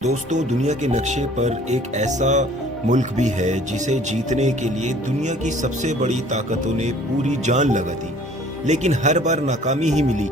दोस्तों, दुनिया के नक्शे पर एक ऐसा मुल्क भी है जिसे जीतने के लिए दुनिया की सबसे बड़ी ताकतों ने पूरी जान लगा दी, लेकिन हर बार नाकामी ही मिली।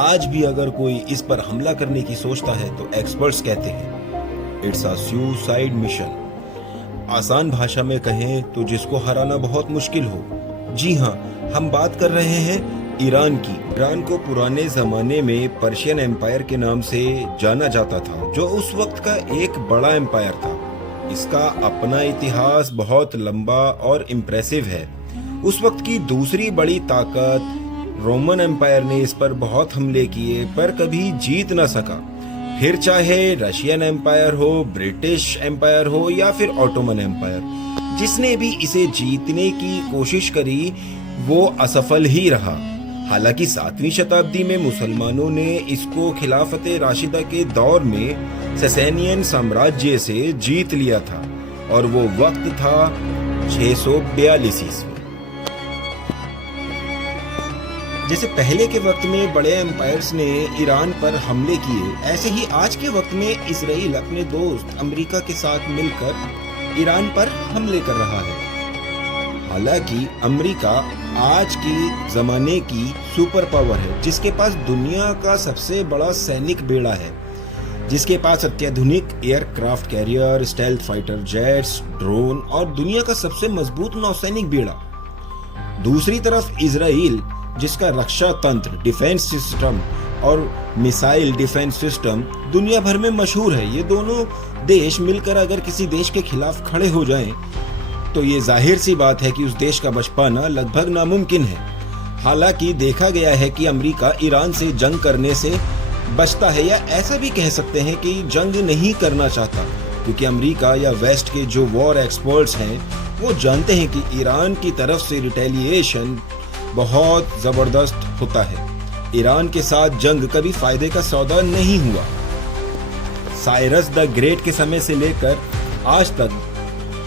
आज भी अगर कोई इस पर हमला करने की सोचता है तो एक्सपर्ट्स कहते हैं इट्स अ सुसाइड मिशन। आसान भाषा में कहें तो जिसको हराना बहुत मुश्किल हो। जी हाँ, हम बात कर रहे हैं ईरान की। ईरान को पुराने जमाने में पर्शियन एम्पायर के नाम से जाना जाता था, जो उस वक्त का एक बड़ा एम्पायर था। इसका अपना इतिहास बहुत लंबा और इम्प्रेसिव है। उस वक्त की दूसरी बड़ी ताकत रोमन एम्पायर ने इस पर बहुत हमले किए पर कभी जीत न सका। फिर चाहे रशियन एम्पायर हो, ब्रिटिश एम्पायर हो या फिर ऑटोमन एम्पायर, जिसने भी इसे जीतने की कोशिश करी वो असफल ही रहा। हालांकि 7वीं शताब्दी में मुसलमानों ने इसको खिलाफत राशिदा के दौर में ससैनियन साम्राज्य से जीत लिया था, और वो वक्त था 642 ईस्वी। जैसे पहले के वक्त में बड़े एम्पायर्स ने ईरान पर हमले किए, ऐसे ही आज के वक्त में इजराइल अपने दोस्त अमेरिका के साथ मिलकर ईरान पर हमले कर रहा है। हालांकि अमेरिका आज की जमाने की सुपर पावर है, जिसके पास दुनिया का सबसे बड़ा सैनिक बेड़ा है, जिसके पास अत्याधुनिक aircraft carrier, stealth fighter jets, drone और दुनिया का सबसे मजबूत नौसैनिक बेड़ा। दूसरी तरफ इजराइल, जिसका रक्षा तंत्र, डिफेंस सिस्टम और मिसाइल डिफेंस सिस्टम दुनिया भर में मशहूर है। ये दोनों देश मिलकर अगर किसी देश के खिलाफ खड़े हो जाएं, तो ये जाहिर सी बात है कि उस देश का बच पाना लगभग नामुमकिन है। हालांकि देखा गया है कि अमेरिका ईरान से जंग करने से बचता है, या ऐसा भी कह सकते हैं कि जंग नहीं करना चाहता, क्योंकि अमेरिका या वेस्ट के जो वॉर एक्सपर्ट्स हैं वो जानते हैं कि ईरान की तरफ से रिटेलिएशन बहुत जबरदस्त होता है। ईरान के साथ जंग कभी फायदे का सौदा नहीं हुआ। साइरस द ग्रेट के समय से लेकर आज तक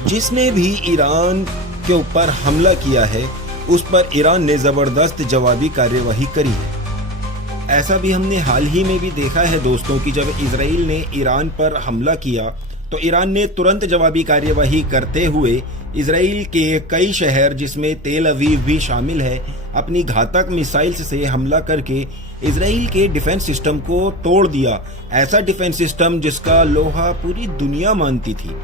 जिसने भी ईरान के ऊपर हमला किया है, उस पर ईरान ने जबरदस्त जवाबी कार्यवाही करी है। ऐसा भी हमने हाल ही में भी देखा है दोस्तों कि जब इजराइल ने ईरान पर हमला किया तो ईरान ने तुरंत जवाबी कार्यवाही करते हुए इजराइल के कई शहर, जिसमें तेल अवीव भी शामिल है, अपनी घातक मिसाइल्स से हमला करके इजराइल के डिफेंस सिस्टम को तोड़ दिया। ऐसा डिफेंस सिस्टम जिसका लोहा पूरी दुनिया मानती थी,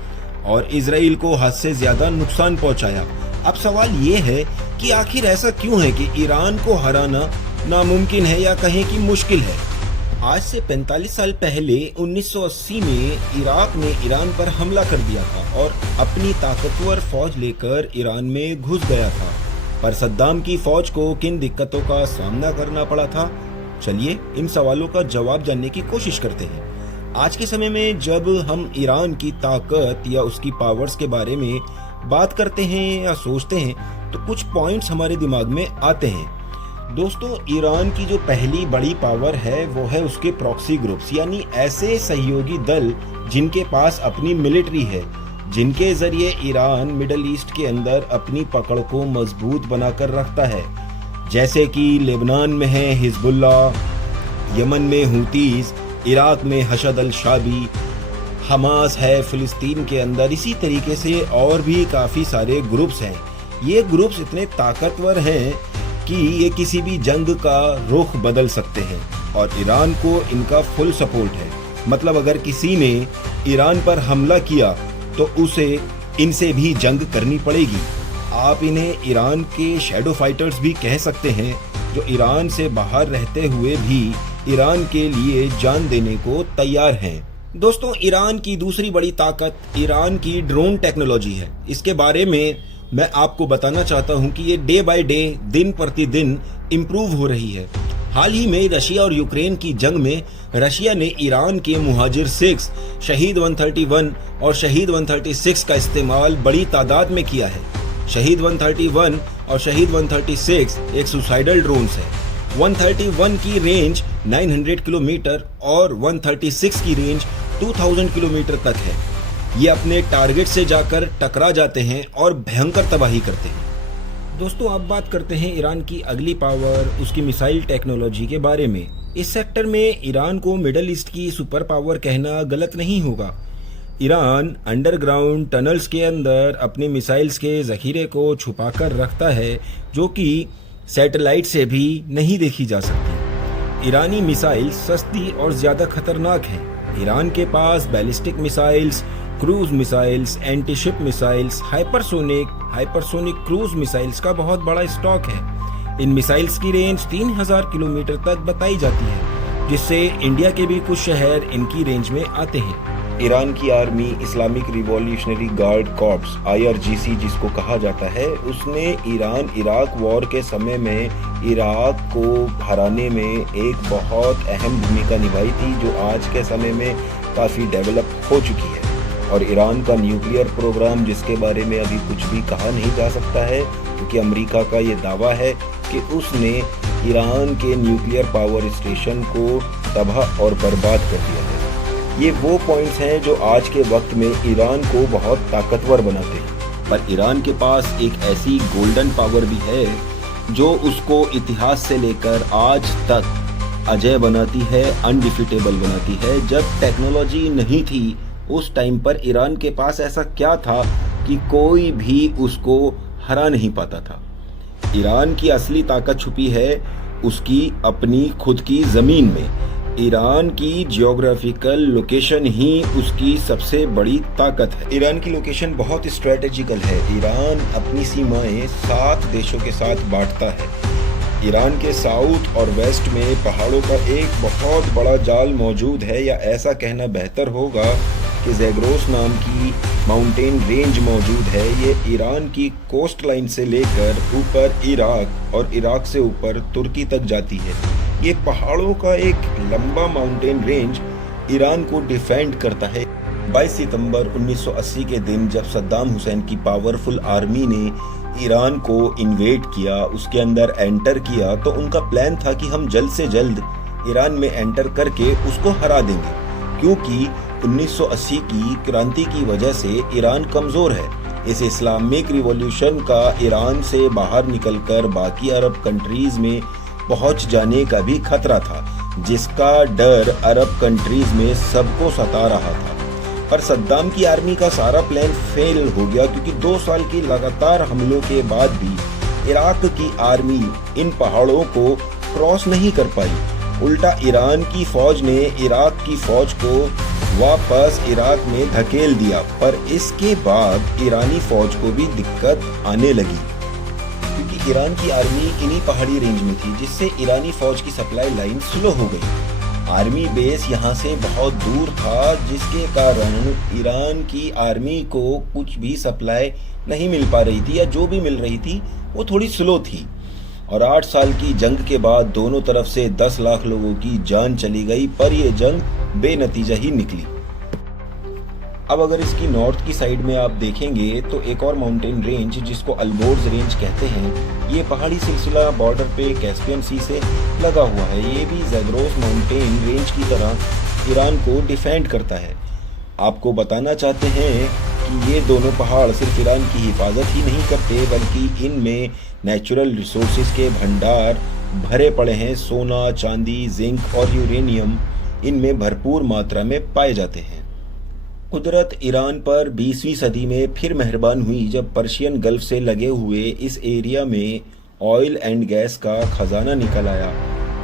और इजराइल को हद से ज्यादा नुकसान पहुंचाया। अब सवाल ये है कि आखिर ऐसा क्यों है कि ईरान को हराना नामुमकिन है, या कहें कि मुश्किल है। आज से 45 साल पहले 1980 में इराक ने ईरान पर हमला कर दिया था और अपनी ताकतवर फौज लेकर ईरान में घुस गया था। पर सद्दाम की फौज को किन दिक्कतों का सामना करना पड़ा था, चलिए इन सवालों का जवाब जानने की कोशिश करते हैं। आज के समय में जब हम ईरान की ताकत या उसकी पावर्स के बारे में बात करते हैं या सोचते हैं, तो कुछ पॉइंट्स हमारे दिमाग में आते हैं। दोस्तों, ईरान की जो पहली बड़ी पावर है वो है उसके प्रॉक्सी ग्रुप्स, यानी ऐसे सहयोगी दल जिनके पास अपनी मिलिट्री है, जिनके जरिए ईरान मिडल ईस्ट के अंदर अपनी पकड़ को मजबूत बनाकर रखता है। जैसे कि लेबनान में है हिजबुल्ला, यमन में हुतीज, इराक में हशद अल शाबी, हमास है फिलिस्तीन के अंदर। इसी तरीके से और भी काफ़ी सारे ग्रुप्स हैं। ये ग्रुप्स इतने ताकतवर हैं कि ये किसी भी जंग का रुख बदल सकते हैं, और ईरान को इनका फुल सपोर्ट है। मतलब अगर किसी ने ईरान पर हमला किया तो उसे इनसे भी जंग करनी पड़ेगी। आप इन्हें ईरान के शैडो फाइटर्स भी कह सकते हैं, जो ईरान से बाहर रहते हुए भी ईरान के लिए जान देने को तैयार हैं। दोस्तों, ईरान की दूसरी बड़ी ताकत ईरान की ड्रोन टेक्नोलॉजी है। इसके बारे में मैं आपको बताना चाहता हूं कि ये डे बाय डे, दिन प्रतिदिन इम्प्रूव हो रही है। हाल ही में रशिया और यूक्रेन की जंग में रशिया ने ईरान के मुहाजिर 6, शहीद 131 और शहीद 136 का इस्तेमाल बड़ी तादाद में किया है। शहीद 131 और शहीद 136 एक सुसाइडल ड्रोन्स है। 131 की रेंज 900 किलोमीटर और 136 की रेंज 2000 किलोमीटर तक है। ये अपने टारगेट से जाकर टकरा जाते हैं और भयंकर तबाही करते हैं। दोस्तों, अब बात करते हैं ईरान की अगली पावर, उसकी मिसाइल टेक्नोलॉजी के बारे में। इस सेक्टर में ईरान को मिडल ईस्ट की सुपर पावर कहना गलत नहीं होगा। ईरान अंडरग्राउंड टनल्स के अंदर अपने मिसाइल्स के जखीरे को छुपाकर रखता है, जो कि सैटेलाइट से भी नहीं देखी जा सकती। ईरानी मिसाइल सस्ती और ज़्यादा खतरनाक है। ईरान के पास ballistic missiles, cruise missiles, anti ship missiles, hypersonic cruise missiles का बहुत बड़ा स्टॉक है। इन मिसाइल्स की रेंज 3000 किलोमीटर तक बताई जाती है, जिससे इंडिया के भी कुछ शहर इनकी रेंज में आते हैं। ईरान की army Islamic revolutionary guard corps IRGC जिसको कहा जाता है, उसने ईरान इराक वॉर के समय में इराक को हराने में एक बहुत अहम भूमिका निभाई थी, जो आज के समय में काफ़ी डेवलप हो चुकी है। और ईरान का न्यूक्लियर प्रोग्राम, जिसके बारे में अभी कुछ भी कहा नहीं जा सकता है, क्योंकि अमेरिका का ये दावा है कि उसने ईरान के न्यूक्लियर पावर स्टेशन को तबाह और बर्बाद कर दिया है। ये वो पॉइंट्स हैं जो आज के वक्त में ईरान को बहुत ताकतवर बनाते हैं। पर ईरान के पास एक ऐसी गोल्डन पावर भी है जो उसको इतिहास से लेकर आज तक अजय बनाती है, अनडिफिटेबल बनाती है। जब टेक्नोलॉजी नहीं थी, उस टाइम पर ईरान के पास ऐसा क्या था कि कोई भी उसको हरा नहीं पाता था। ईरान की असली ताकत छुपी है उसकी अपनी खुद की ज़मीन में। ईरान की जियोग्राफिकल लोकेशन ही उसकी सबसे बड़ी ताकत है। ईरान की लोकेशन बहुत स्ट्रेटेजिकल है। ईरान अपनी सीमाएं 7 देशों के साथ बांटता है। ईरान के साउथ और वेस्ट में पहाड़ों का एक बहुत बड़ा जाल मौजूद है, या ऐसा कहना बेहतर होगा कि ज़ैग्रोस नाम की माउंटेन रेंज मौजूद है। ये ईरान की कोस्ट लाइन से लेकर ऊपर इराक और इराक से ऊपर तुर्की तक जाती है। ये पहाड़ों का एक लंबा माउंटेन रेंज ईरान को डिफेंड करता है। 22 सितंबर 1980 के दिन जब सद्दाम हुसैन की पावरफुल आर्मी ने ईरान को इन्वेड किया, उसके अंदर एंटर किया, तो उनका प्लान था कि हम जल्द से जल्द ईरान में एंटर करके उसको हरा देंगे, क्योंकि 1980 की क्रांति की वजह से ईरान कमज़ोर है। इस इस्लामिक रिवॉल्यूशन का ईरान से बाहर निकलकर बाकी अरब कंट्रीज़ में पहुंच जाने का भी खतरा था, जिसका डर अरब कंट्रीज में सबको सता रहा था। पर सद्दाम की आर्मी का सारा प्लान फेल हो गया, क्योंकि 2 साल की लगातार हमलों के बाद भी इराक की आर्मी इन पहाड़ों को क्रॉस नहीं कर पाई। उल्टा ईरान की फौज ने इराक की फौज को वापस इराक में धकेल दिया। पर इसके बाद ईरानी फौज को भी दिक्कत आने लगी, क्योंकि ईरान की आर्मी इन्हीं पहाड़ी रेंज में थी, जिससे ईरानी फौज की सप्लाई लाइन स्लो हो गई। आर्मी बेस यहाँ से बहुत दूर था, जिसके कारण ईरान की आर्मी को कुछ भी सप्लाई नहीं मिल पा रही थी, या जो भी मिल रही थी वो थोड़ी स्लो थी। और 8 साल की जंग के बाद दोनों तरफ से 10 लाख लोगों की जान चली गई, पर यह जंग बेनतीजा ही निकली। अब अगर इसकी नॉर्थ की साइड में आप देखेंगे तो एक और माउंटेन रेंज, जिसको अल्बोर्ज रेंज कहते हैं, ये पहाड़ी सिलसिला बॉर्डर पे कैस्पियन सी से लगा हुआ है। ये भी ज़ैग्रोस माउंटेन रेंज की तरह ईरान को डिफेंड करता है। आपको बताना चाहते हैं कि ये दोनों पहाड़ सिर्फ ईरान की हिफाजत ही नहीं करते, बल्कि इनमें नेचुरल रिसोर्सेज के भंडार भरे पड़े हैं। सोना, चांदी, जिंक और यूरेनियम इनमें भरपूर मात्रा में पाए जाते हैं। कुदरत ईरान पर 20वीं सदी में फिर मेहरबान हुई, जब पर्शियन गल्फ से लगे हुए इस एरिया में ऑयल एंड गैस का खजाना निकल आया।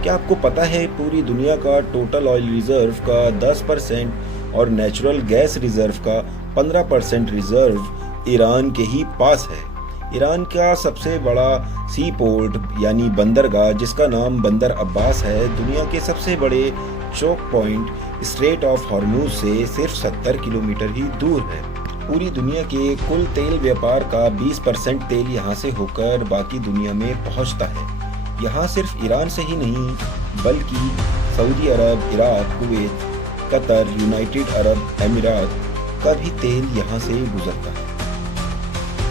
क्या आपको पता है पूरी दुनिया का टोटल ऑयल रिजर्व का 10% और नेचुरल गैस रिजर्व का 15% रिजर्व ईरान के ही पास है। ईरान का सबसे बड़ा सी पोर्ट यानी बंदरगाह, जिसका नाम बंदर अब्बास है, दुनिया के सबसे बड़े choke point strait of Hormuz से सिर्फ 70 किलोमीटर ही दूर है। पूरी दुनिया के कुल तेल व्यापार का 20% तेल यहाँ से होकर बाकी दुनिया में पहुँचता है। यहाँ सिर्फ ईरान से ही नहीं, बल्कि Saudi Arab, Iraq, Kuwait, Qatar, United Arab Emirates का भी तेल यहाँ से गुजरता है।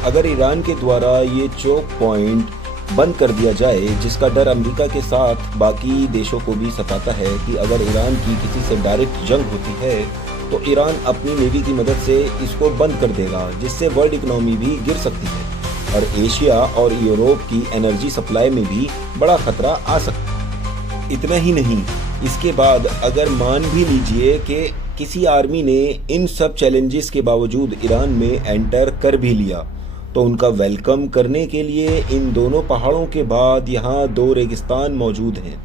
अगर ईरान के द्वारा ये चोक पॉइंट बंद कर दिया जाए, जिसका डर अमेरिका के साथ बाकी देशों को भी सताता है कि अगर ईरान की किसी से डायरेक्ट जंग होती है तो ईरान अपनी नेवी की मदद से इसको बंद कर देगा, जिससे वर्ल्ड इकोनॉमी भी गिर सकती है और एशिया और यूरोप की एनर्जी सप्लाई में भी बड़ा खतरा आ सकता है। इतना ही नहीं, इसके बाद अगर मान भी लीजिए कि किसी आर्मी ने इन सब चैलेंजेस के बावजूद ईरान में एंटर कर भी लिया, तो उनका वेलकम करने के लिए इन दोनों पहाड़ों के बाद यहाँ 2 रेगिस्तान मौजूद हैं,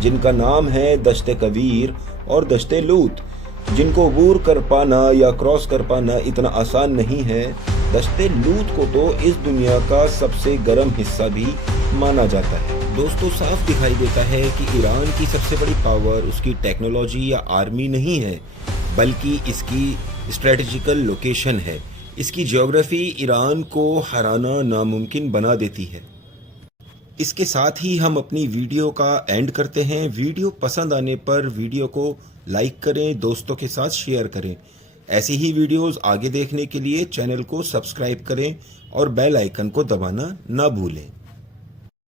जिनका नाम है दश्ते कबीर और दश्ते लूत, जिनको अबूर कर पाना या क्रॉस कर पाना इतना आसान नहीं है। दश्ते लूत को तो इस दुनिया का सबसे गर्म हिस्सा भी माना जाता है। दोस्तों, साफ दिखाई देता है कि ईरान की सबसे बड़ी पावर उसकी टेक्नोलॉजी या आर्मी नहीं है, बल्कि इसकी स्ट्रेटेजिकल लोकेशन है। इसकी ज्योग्राफी ईरान को हराना नामुमकिन बना देती है। इसके साथ ही हम अपनी वीडियो का एंड करते हैं। वीडियो पसंद आने पर वीडियो को लाइक करें, दोस्तों के साथ शेयर करें। ऐसी ही वीडियोस आगे देखने के लिए चैनल को सब्सक्राइब करें और बेल आइकन को दबाना ना भूलें।